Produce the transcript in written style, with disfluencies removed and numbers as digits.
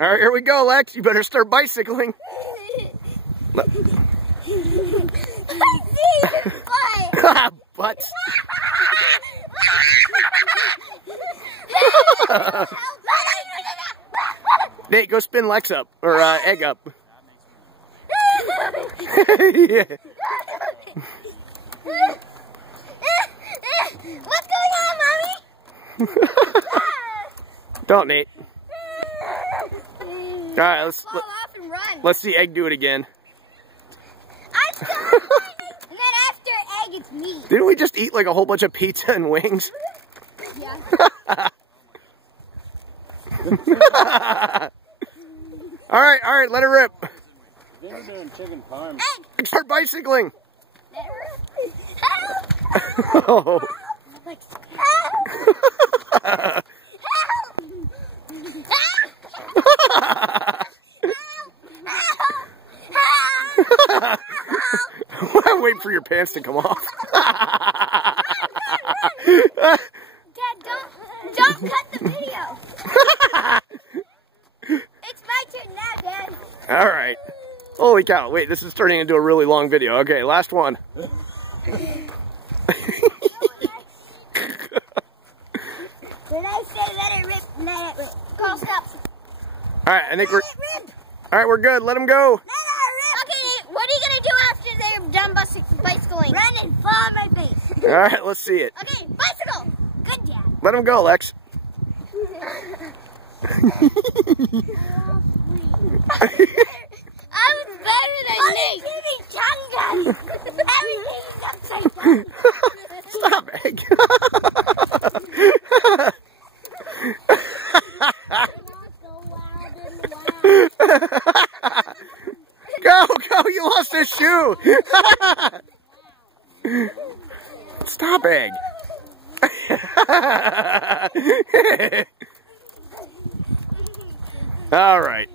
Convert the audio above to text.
All right, here we go, Lex. You better start bicycling. I see your butt. Butt. Nate, go spin Lex up, or Egg up. Yeah. What's going on, Mommy? Don't, Nate. All right, Fall off and run. let's see Egg do it again. I'm still running. And then after Egg, it's me. Didn't we just eat like a whole bunch of pizza and wings? Yeah. All right, let it rip. They were doing chicken parm. Egg. Start bicycling. Help. Oh. Help. I'm waiting for your pants to come off. Dad, don't cut the video. It's my turn now, Dad. All right. Holy cow. Wait, this is turning into a really long video. Okay, last one. Did I say let it rip? Let it rip. Carl, stop. All right, I think we're... Let it rip. All right, we're good. Let him go. Let it rip. Okay, what are you going to do after they're done bicycling? Run and fall on my face. All right, let's see it. Okay, bicycle. Good, Dad. Let him go, Lex. I was better than Nate. Everything is upside down. Stop, Egg. Go, you lost his shoe. Stop, Egg. All right.